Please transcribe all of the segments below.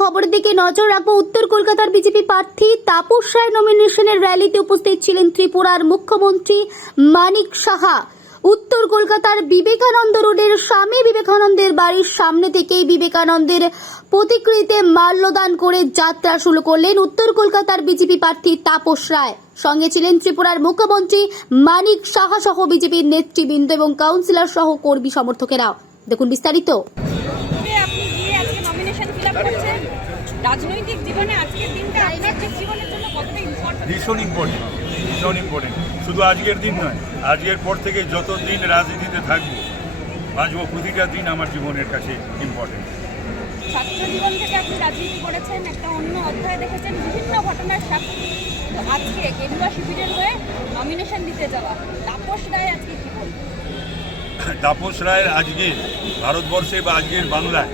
খবরের দিকে নজর রাখব। উত্তর কলকাতার বিজেপি প্রার্থী তাপস রায় নমিনেশনের র্যালিতে উপস্থিত ছিলেন ত্রিপুরার মুখ্যমন্ত্রী মানিক সাহা। উত্তর কলকাতার বিবেকানন্দ রোডের স্বামী বিবেকানন্দের বাড়ির সামনে থেকেই বিবেকানন্দের প্রতিকৃতিতে মাল্যদান করে যাত্রা শুরু করলেন উত্তর কলকাতার বিজেপি প্রার্থী তাপস রায়। সঙ্গে ছিলেন ত্রিপুরার মুখ্যমন্ত্রী মানিক সাহা সহ বিজেপির নেতৃবৃন্দ এবং কাউন্সিলর সহ কর্মী সমর্থকেরাও দেখুন বিস্তারিত যে আপনি গিয়ে আজকে নমিনেশন ফিল আপ করছেন রাজনৈতিক জীবনে আজকের দিনটা আপনার জীবনের জন্য কতটা ইম্পর্টেন্ট ভীষণ ইম্পর্টেন্ট ভীষণ ইম্পর্টেন্ট শুধু আজকের দিন নয় আজকের পর থেকে যত দিন রাজনীতিতে থাকব বাঁচবো প্রতিটা দিন আমার জীবনের কাছে ইম্পর্টেন্ট ছাত্র জীবন থেকে আপনি রাজনীতি করেছেন একটা অন্য অধ্যায় দেখেছেন বিভিন্ন ঘটনার সাক্ষী তো আজকে কেন্দ্রীয় শিবিরের হয়ে নমিনেশন দিতে যাওয়া তাপস রায় আজকে কি বলবেন? তাপস রায়ের আজকে ভারতবর্ষে বা আজকের বাংলায়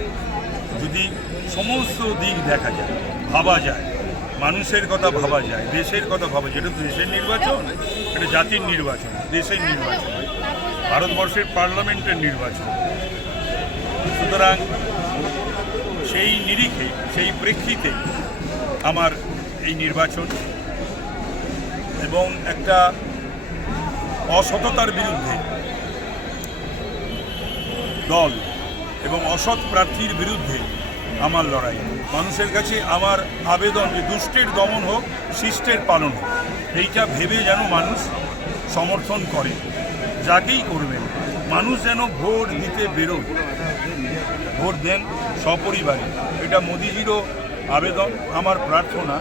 যদি সমস্ত দিক দেখা যায়, ভাবা যায়। মানুষের কথা ভাবা যায়, দেশের কথা ভাবা যায়। তো দেশের নির্বাচন, এটা জাতির নির্বাচন, দেশের নির্বাচন। ভারতবর্ষের পার্লামেন্টের নির্বাচন। সুতরাং সেই নিরিখে, সেই প্রেক্ষিতে আমার এই নির্বাচন এবং একটা অসততার বিরুদ্ধে দল এবং অসৎ প্রার্থীর বিরুদ্ধে আমার লড়াই। মানুষের কাছে আমার আবেদন যে দুষ্টের দমন হোক, শিষ্টের পালন হোক, এইটা ভেবে যেন মানুষ সমর্থন করে। যাকেই করবেন, মানুষ যেন ভোট দিতে বেরোন ভোট দেন সপরিবারে। এটা মোদিজিরও আবেদন, আমার প্রার্থনা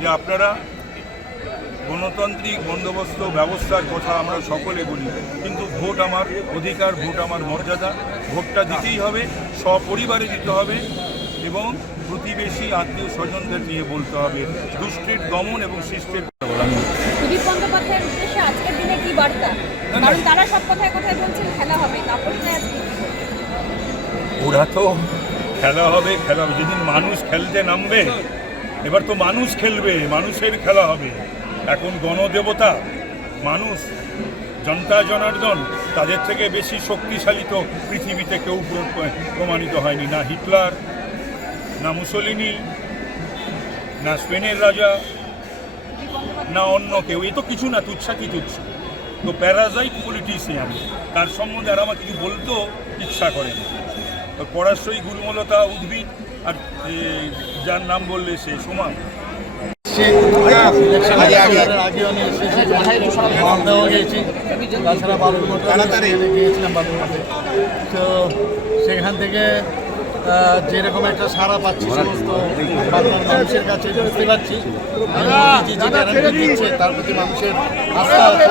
যে আপনারা গণতান্ত্রিক বন্দোবস্ত ব্যবস্থার কথা আমরা সকলে বলি কিন্তু ভোট আমার অধিকার ভোট আমার মর্যাদা ভোটটা দিতেই হবে সপরিবারে দিতে হবে এবং প্রতিবেশী আত্মীয় স্বজনদের নিয়ে বলতে হবে দুষ্টের দমন এবং শিষ্টের সুদীপ বন্দ্যোপাধ্যায়ের উদ্দেশ্যে আজকের দিনে কি বার্তা? কারণ তারা সব কথায় কথায় বলছেন খেলা হবে তাপস রায় আজকে কি বলবেন? ওরা তো খেলা হবে খেলা হবে। যেদিন মানুষ খেলতে নামবে এবার তো মানুষ খেলবে মানুষের খেলা হবে। এখন গণদেবতা, মানুষ, জনতা, জনার্দন, তাদের থেকে বেশি শক্তিশালী তো পৃথিবীতে কেউ প্র- প্রমাণিত হয়নি। না হিটলার, না মুসলিনি, না স্পেনের রাজা, না অন্য কেউ। এ তো কিছু না, তুচ্ছাতি তুচ্ছ। তো প্যারাজাইট পলিটিশিয়ান তার সম্বন্ধে আর আমার কিছু বলতেও ইচ্ছা করে তো পরাশ্রয়ী গুলমলতা, উদ্ভিদ, আর যার নাম বললে সে সমান আগে এসেছি মালদাও গিয়েছি তাছাড়া বালুরঘাট গিয়েছিলাম বালুরঘাটে তো সেখান থেকে যেরকম একটা সারা পাচ্ছি সমস্ত মানুষের কাছে বুঝতে পারছি। যে গ্যারান্টি দিচ্ছে তার প্রতি মানুষের আস্থা আছে।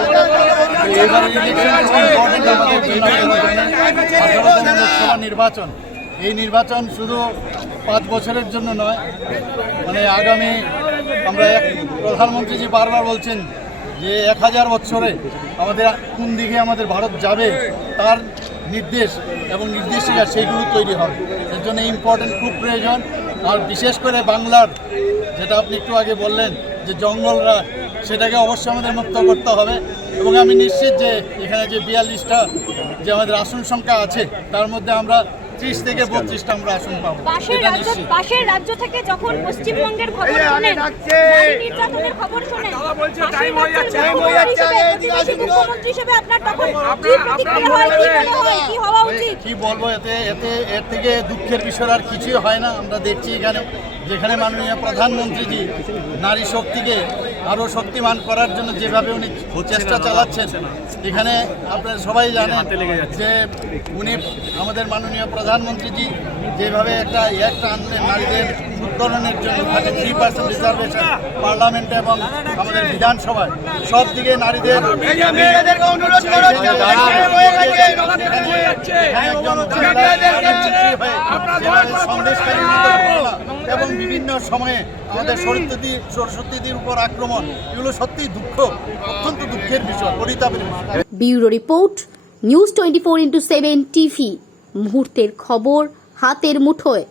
এবারে ইলেকশন লোকসভা নির্বাচন। এই নির্বাচন শুধু পাঁচ বছরের জন্য নয় মানে আগামী আমরা এক প্রধানমন্ত্রী যে বারবার বলছেন যে এক হাজার বছরে আমাদের কোন দিকে আমাদের ভারত যাবে, তার নির্দেশ এবং নির্দেশিকা সেইগুলো তৈরি হবে। এর জন্য ইম্পর্টেন্ট খুব প্রয়োজন। আর বিশেষ করে বাংলার, যেটা আপনি একটু আগে বললেন যে জঙ্গলরা, সেটাকে অবশ্যই আমাদের মুক্ত করতে হবে। এবং আমি নিশ্চিত যে এখানে যে বিয়াল্লিশটা যে আমাদের আসন সংখ্যা আছে, তার মধ্যে আমরা ত্রিশ থেকে বত্রিশটা আমরা আসন পাবো। পাশের রাজ্য পাশের রাজ্য থেকে যখন পশ্চিমবঙ্গের খবর শোনেন নারী নির্যাতনের খবর শোনেন মুখ্যমন্ত্রী হিসেবে, প্রতিবেশী মুখ্যমন্ত্রী হিসেবে আপনার তখন কি প্রতিক্রিয়া হয় কি মনে হয় কি হওয়া উচিত? কি বলব এতে এতে এর থেকে দুঃখের বিষয় আর কিছুই হয় না। আমরা দেখছি এখানে যেখানে মাননীয় প্রধানমন্ত্রীজি নারী শক্তিকে আরও শক্তিমান করার জন্য যেভাবে উনি চেষ্টা চালাচ্ছেন এখানে আপনারা সবাই জানেন যে উনি আমাদের মাননীয় প্রধানমন্ত্রীজি যেভাবে একটা একটা আনলেন নারীদের উত্তরণের জন্য থার্টি থ্রি পার্সেন্ট রিজার্ভেশন পার্লামেন্টে এবং আমাদের বিধানসভায়। সব দিকে নারীদের এবং বিভিন্ন সময়ে আমাদের সরস্বতী সরস্বতীদের উপর আক্রমণ এগুলো সত্যিই দুঃখ অত্যন্ত দুঃখের বিষয় পরিতাপের বিষয়। Bureau report news twenty four into seven TV. মুহূর্তের খবর হাতের মুঠোয়।